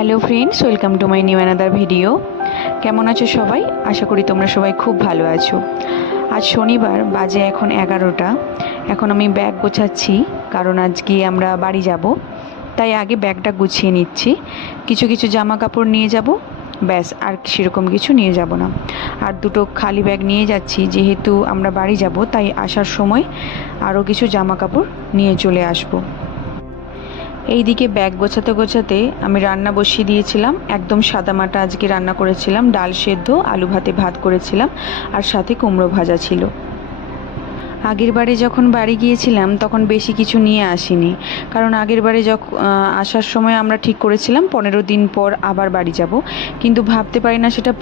Hello friends, welcome to my new another video. কেমন আছো সবাই? আশা করি তোমরা সবাই খুব ভালো আছো। আজ শনিবার, বাজে এখন 11টা। এখন আমি ব্যাগ গোছাচ্ছি, কারণ আজকে আমরা বাড়ি যাব, তাই আগে ব্যাগটা গুছিয়ে নিচ্ছি। কিছু কিছু জামা কাপড় নিয়ে যাব, ব্যাস, আর সেরকম কিছু নিয়ে যাব না। আর দুটো খালি ব্যাগ নিয়ে যাচ্ছি, যেহেতু আমরা বাড়ি যাব, তাই আসার সময় আরও কিছু জামা কাপড় নিয়ে চলে আসবো। এইদিকে ব্যাগ গোছাতে গোছাতে আমি রান্না বসিয়ে দিয়েছিলাম। একদম সাদামাটা আজকে রান্না করেছিলাম, ডাল সেদ্ধ, আলু ভাতে ভাত করেছিলাম, আর সাথে কুমড়ো ভাজা ছিল। আগের বারে যখন বাড়ি গিয়েছিলাম তখন বেশি কিছু নিয়ে আসিনি, কারণ আগের বারে যখন আসার সময় আমরা ঠিক করেছিলাম 15 দিন পর আবার বাড়ি যাব, কিন্তু ভাবতে পারি না সেটা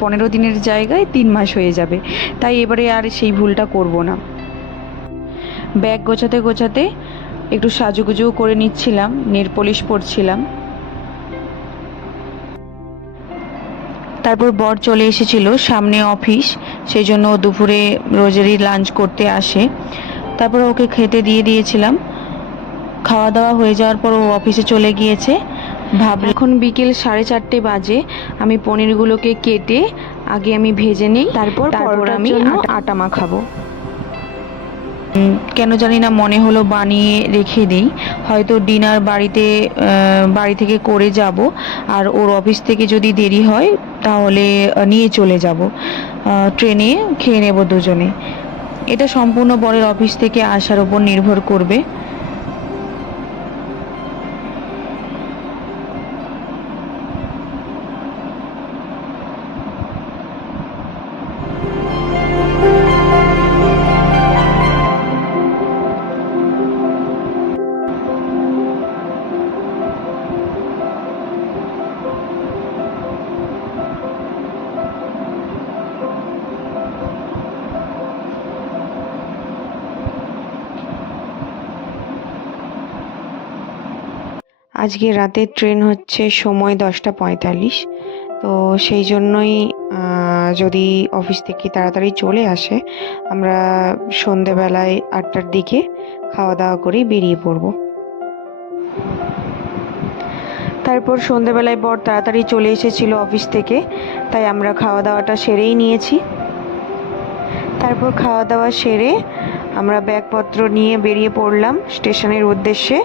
15 দিনের জায়গায় 3 মাস হয়ে যাবে। তাই এবারে আর সেই ভুলটা করব না। ব্যাগ গোছাতে গোছাতে একটু সাজুগুজুও করে নিচ্ছিলাম, নেল পলিশ পরছিলাম। তারপর বর চলে এসেছিল, সামনে অফিস, সেই জন্য ও দুপুরে রোজেরই লাঞ্চ করতে আসে। তারপর ওকে খেতে দিয়ে দিয়েছিলাম। খাওয়া দাওয়া হয়ে যাওয়ার পর ও অফিসে চলে গিয়েছে। এখন বিকেল 4:30 বাজে। আমি পনিরগুলোকে কেটে আগে আমি ভেজে নিই, তারপর আমি আটা মাখাবো। কেন জানি না মনে হলো বানিয়ে রেখে দিই, হয়তো ডিনার বাড়ি থেকে করে যাব, আর ওর অফিস থেকে যদি দেরি হয় তাহলে নিয়ে চলে যাব, ট্রেনে খেয়ে নেব দুজনে। এটা সম্পূর্ণ বরের অফিস থেকে আসার উপর নির্ভর করবে। আজকে রাতের ট্রেন হচ্ছে সময় 10:45, তো সেই জন্যই যদি অফিস থেকে তাড়াতাড়ি চলে আসে, আমরা সন্ধেবেলায় 8টার দিকে খাওয়া দাওয়া করে বেরিয়ে পড়ব। তারপর সন্ধেবেলায় বর তাড়াতাড়ি চলে এসেছিল অফিস থেকে, তাই আমরা খাওয়া দাওয়াটা সেরেই নিয়েছি। তারপর খাওয়া দাওয়া সেরে আমরা ব্যাগপত্র নিয়ে বেরিয়ে পড়লাম স্টেশনের উদ্দেশ্যে।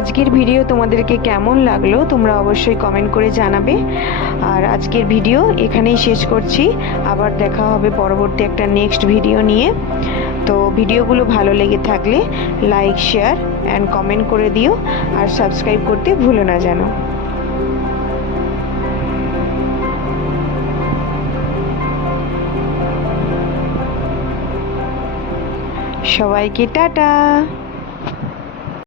আজকের ভিডিও তোমাদেরকে কেমন লাগলো তোমরা অবশ্যই কমেন্ট করে জানাবে। আর আজকের ভিডিও এখানেই শেষ করছি, আবার দেখা হবে পরবর্তী একটা নেক্সট ভিডিও নিয়ে। তো ভিডিওগুলো ভালো লেগে থাকলে লাইক, শেয়ার অ্যান্ড কমেন্ট করে দিও, আর সাবস্ক্রাইব করতে ভুলো না যেন। সবাইকে টাটা।